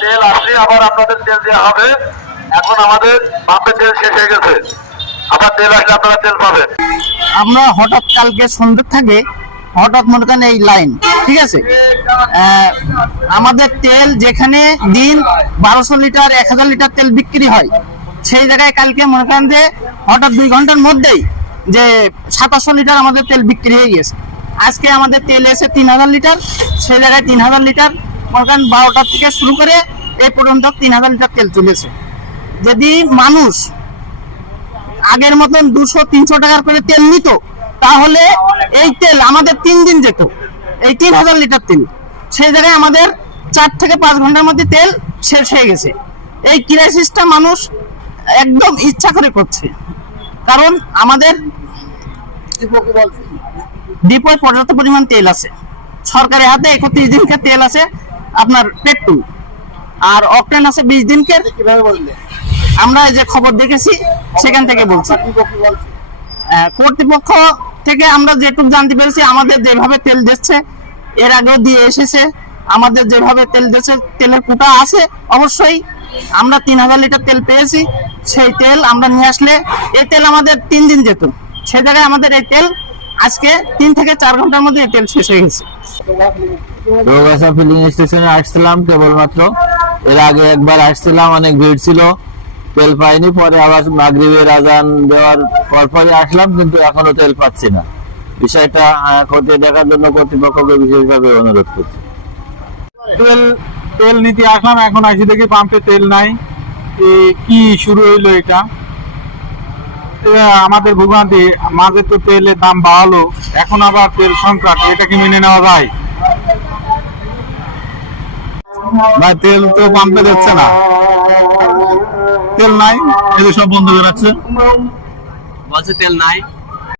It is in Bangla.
তেল আসলে আবার আপনাদের তেল দেওয়া হবে। এখন আমাদের পাম্পের তেল শেষ হয়ে গেছে, আবার তেল আসলে আপনারা তেল পাবেন। আমরা হঠাৎ কালকে সন্ধ্যে থেকে হঠাৎ মনে করেন এই লাইন, ঠিক আছে, আমাদের তেল যেখানে দিন 1200 লিটার 1000 লিটার তেল বিক্রি হয়, সেই জায়গায় কালকে মনে করেন যে হঠাৎ 2 ঘন্টার মধ্যেই যে 2700 লিটার আমাদের তেল বিক্রি হয়ে গেছে। আজকে আমাদের তেল এসে 3000 লিটার, সেই জায়গায় 3000 লিটার মনে করেন 12টা থেকে শুরু করে এই পর্যন্ত 3000 লিটার তেল চলেছে। যদি মানুষ আগের মতন 200-300 টাকার করে তেল নিত, তাহলে এই তেল আমাদের 3 দিন যেত, এই 3000 লিটার তেল। সেই জায়গায় আমাদের 4 থেকে 5 ঘন্টার মধ্যে তেল শেষ হয়ে গেছে। এই ক্রাইসিসটা মানুষ একদম ইচ্ছা করে করছে, কারণ আমাদের ডিপোয় পর্যাপ্ত পরিমাণ তেল আছে, সরকারের হাতে 31 দিনকে তেল আছে আপনার পেট্রোল, আর অকটেন আছে 20 দিনকে। কিভাবে বললে? আমরা যে খবর দেখেছি সেখান থেকে বলছি। কর্তৃপক্ষ থেকে আমরা যেটুকু জানতে পেরেছি, আমাদের যেভাবে তেল দিচ্ছে এর আগেও দিয়ে এসেছে, আমাদের যেভাবে তেল দিচ্ছে তেলের কোটা আছে অবশ্যই। আমরা 3000 লিটার তেল পেয়েছি, সেই তেল আমরা নিয়ে আসলে এই তেল আমাদের 3 দিন যেত, সেই জায়গায় আমাদের এই তেল আজকে 3 থেকে 4 ঘন্টার মধ্যে এই তেল শেষ হয়ে গেছে। রোগাসা ফিলিং স্টেশনে আসছিলাম কেবলমাত্র, এর আগে একবার আসছিলাম, অনেক ভিড় ছিল, তেল পাইনি। পরে আবার মাগরিবের আজান দেওয়ার পরপরই আসলাম, কিন্তু এখনো তেল পাচ্ছি না। বিষয়টা খতিয়ে দেখার জন্য কর্তৃপক্ষকে বিশেষভাবে অনুরোধ করছি। তেল নিতে আসলাম, এখন আসি দেখি পাম্পে তেল নাই। কি শুরু হইলো এটা? আমাদের ভোগান্তি, মাঝে তো তেলের দাম বাড়ালো, এখন আবার তেল সংকট, এটা কি মেনে নেওয়া যায়? ভাই তেল তো পাম্পে যাচ্ছে না, তেল নাই, এদের সব বন্ধ করে রাখছে, বলছে তেল নাই।